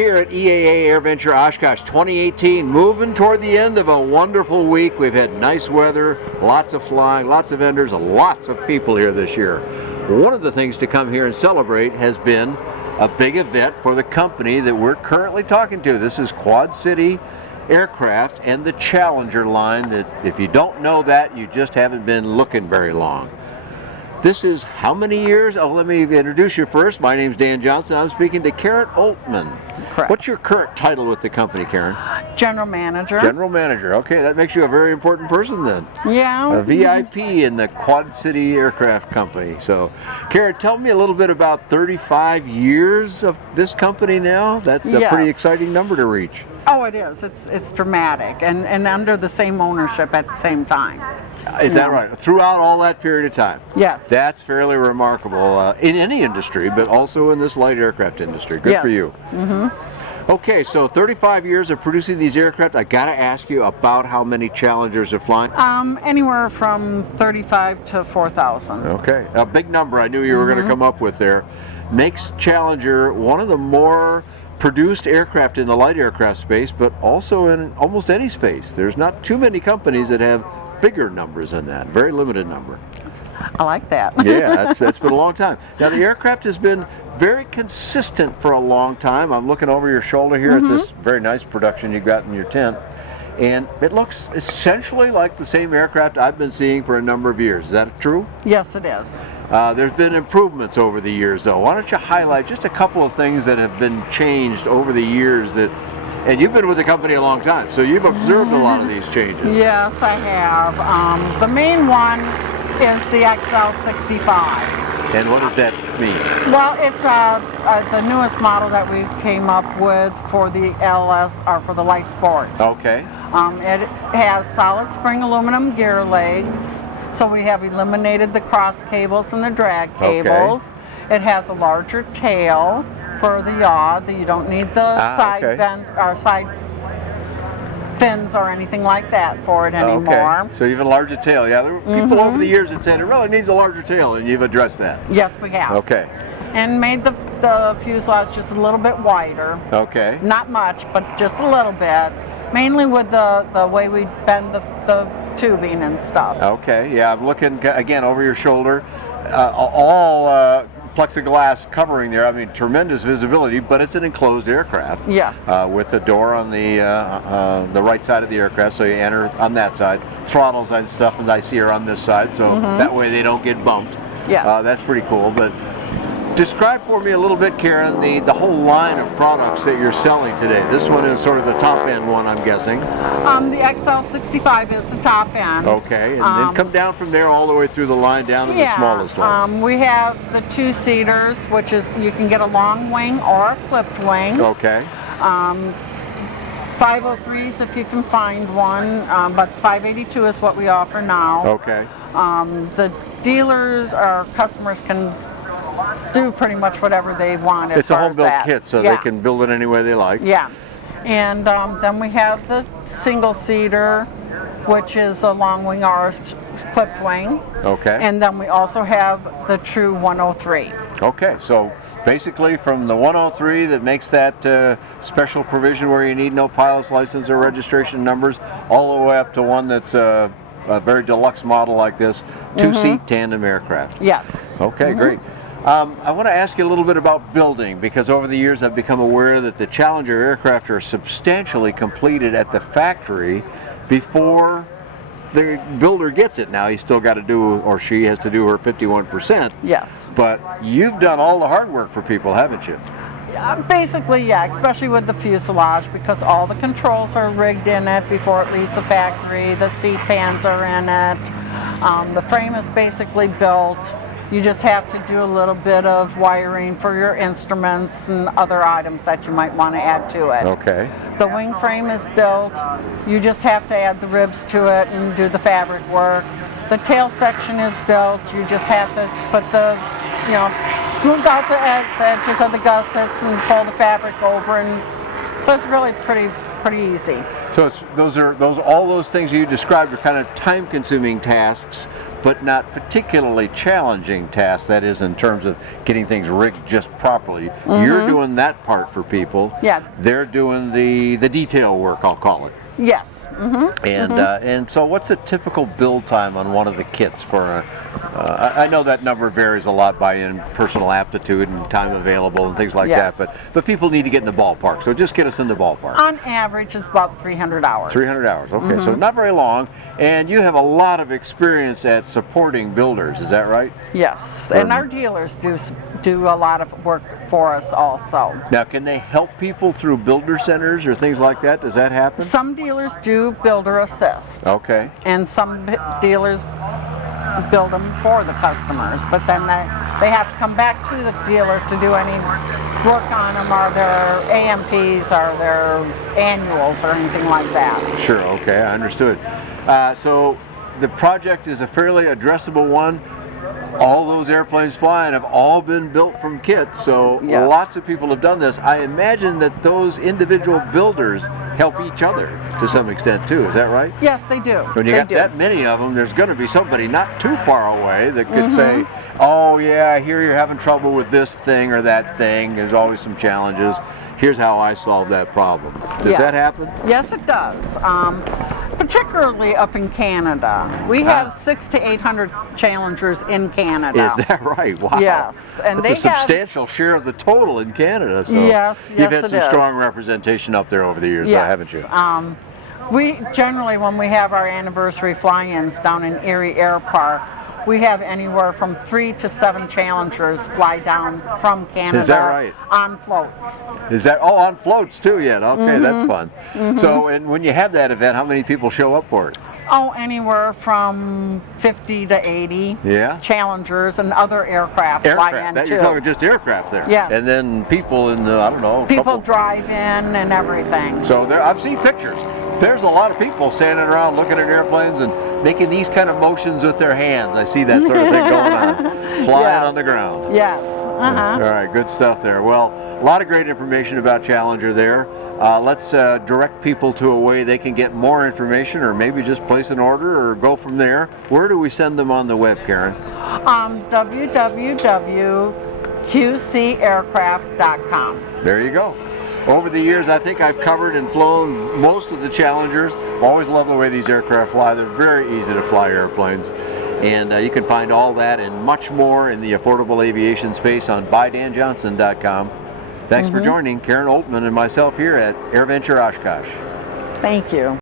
here at EAA AirVenture Oshkosh 2018, moving toward the end of a wonderful week. We've had nice weather, lots of flying, lots of vendors, lots of people here this year. One of the things to come here and celebrate has been a big event for the company that we're currently talking to. This is Quad City Aircraft and the Challenger line. That if you don't know that, you just haven't been looking very long. This is how many years? Oh, let me introduce you first. My name's Dan Johnson. I'm speaking to Karen Altman. Correct. What's your current title with the company, Karen? General Manager. General Manager. Okay, that makes you a very important person then. Yeah. A VIP in the Quad City Aircraft Company. So, Karen, tell me a little bit about 35 years of this company now. That's a pretty exciting number to reach. Oh, it is. It's dramatic, and under the same ownership at the same time. Is that right? Throughout all that period of time? Yes. That's fairly remarkable in any industry, but also in this light aircraft industry. Good for you. Mm-hmm. Okay, so 35 years of producing these aircraft. I got to ask you about how many Challengers are flying. Anywhere from 35 to 4,000. Okay, a big number I knew you were going to come up with there. Makes Challenger one of the more produced aircraft in the light aircraft space, but also in almost any space. There's not too many companies that have bigger numbers than that. Very limited number. I like that. Yeah, that's been a long time. Now the aircraft has been very consistent for a long time. I'm looking over your shoulder here at this very nice production you got in your tent, and it looks essentially like the same aircraft I've been seeing for a number of years. Is that true? Yes, it is. There's been improvements over the years, though. Why don't you highlight just a couple of things that have been changed over the years that, and you've been with the company a long time, so you've observed a lot of these changes. Yes, I have. The main one is the XL65. And what does that mean? Well, it's the newest model that we came up with for the LS, or for the Light Sport. Okay. It has solid spring aluminum gear legs, so we have eliminated the cross cables and the drag cables. Okay. It has a larger tail for the yaw. You don't need the side vent or side fins or anything like that for it anymore. Okay. So even a larger tail. Yeah, there were people over the years that said it really needs a larger tail, and you've addressed that. Yes, we have. Okay. And made the fuselage just a little bit wider. Okay. Not much, but just a little bit. Mainly with the way we bend the tubing and stuff. Okay. Yeah, I'm looking again over your shoulder. All plexiglass covering there. I mean, tremendous visibility, but it's an enclosed aircraft. Yes. With a door on the right side of the aircraft, so you enter on that side. Throttles and stuff, as I see, are on this side, so that way they don't get bumped. Yes. That's pretty cool. But describe for me a little bit, Karen, the whole line of products that you're selling today. This one is sort of the top end one, I'm guessing. The XL65 is the top end. Okay, and then come down from there all the way through the line down to the smallest ones. We have the two-seaters, which is, you can get a long wing or a clipped wing. Okay. 503s if you can find one, but 582 is what we offer now. Okay. The dealers or customers can do pretty much whatever they want. It's a home-built kit, so they can build it any way they like. Yeah. And then we have the single-seater, which is a long wing or a clipped wing. Okay. And then we also have the true 103. Okay, so basically from the 103 that makes that special provision where you need no pilot's license or registration numbers, all the way up to one that's a very deluxe model like this, two-seat tandem aircraft. Yes. Okay, great. I want to ask you a little bit about building, because over the years I've become aware that the Challenger aircraft are substantially completed at the factory before the builder gets it. Now he's still got to do, or she has to do her 51%. Yes. But you've done all the hard work for people, haven't you? Basically, yeah, especially with the fuselage, because all the controls are rigged in it before it leaves the factory. The seat pans are in it. The frame is basically built. You just have to do a little bit of wiring for your instruments and other items that you might want to add to it. Okay. The wing frame is built. You just have to add the ribs to it and do the fabric work. The tail section is built. You just have to put the, smooth out the edges of the gussets and pull the fabric over, and so it's really pretty pretty easy. So all those things you described are kind of time-consuming tasks, but not particularly challenging tasks. That is, in terms of getting things rigged just properly. You're doing that part for people. Yeah. They're doing the detail work, I'll call it. Yes. And so what's a typical build time on one of the kits for a, I know that number varies a lot by personal aptitude and time available and things like Yes. that, but people need to get in the ballpark, so just get us in the ballpark. On average, it's about 300 hours. 300 hours, okay, so not very long, and you have a lot of experience at supporting builders, is that right? Yes, and our dealers do a lot of work for us also. Now, can they help people through builder centers or things like that? Does that happen? Some dealers do builder assist, Okay. and some dealers build them for the customers, but then they have to come back to the dealer to do any work on them, or their AMPs or their annuals or anything like that. Sure, okay, I understood. So the project is a fairly addressable one. All those airplanes flying have all been built from kits, so Yes. lots of people have done this. I imagine that those individual builders help each other to some extent too, is that right? Yes, they do. When you They got do. that many of them, there's going to be somebody not too far away that could say, oh yeah, I hear you're having trouble with this thing or that thing, there's always some challenges. Here's how I solve that problem. Does that happen? Yes, it does. Particularly up in Canada. We have 600 to 800 Challengers in Canada. Is that right? Wow. Yes, and that's they a substantial share of the total in Canada. So Yes, you've had it some is. strong representation up there over the years, Yes. haven't you? We generally, when we have our anniversary fly-ins down in Erie Air Park, we have anywhere from 3 to 7 Challengers fly down from Canada. Is that right? On floats. Is that on floats too yet? Okay, that's fun. So, and when you have that event, how many people show up for it? Oh, anywhere from 50 to 80 Challengers and other aircraft fly in That too. you're talking just aircraft there. Yes. And then people in the, I don't know. People drive in and everything. So there, I've seen pictures. There's a lot of people standing around looking at airplanes and making these kind of motions with their hands. I see that sort of thing going on, flying on the ground. Yes. All right, good stuff there. Well, a lot of great information about Challenger there. Let's direct people to a way they can get more information, or maybe just place an order or go from there. Where do we send them on the web, Karen? www.qcaircraft.com. There you go. Over the years, I think I've covered and flown most of the Challengers. Always love the way these aircraft fly. They're very easy to fly airplanes. And you can find all that and much more in the affordable aviation space on buydanjohnson.com. Thanks for joining Karen Oltman and myself here at AirVenture Oshkosh. Thank you.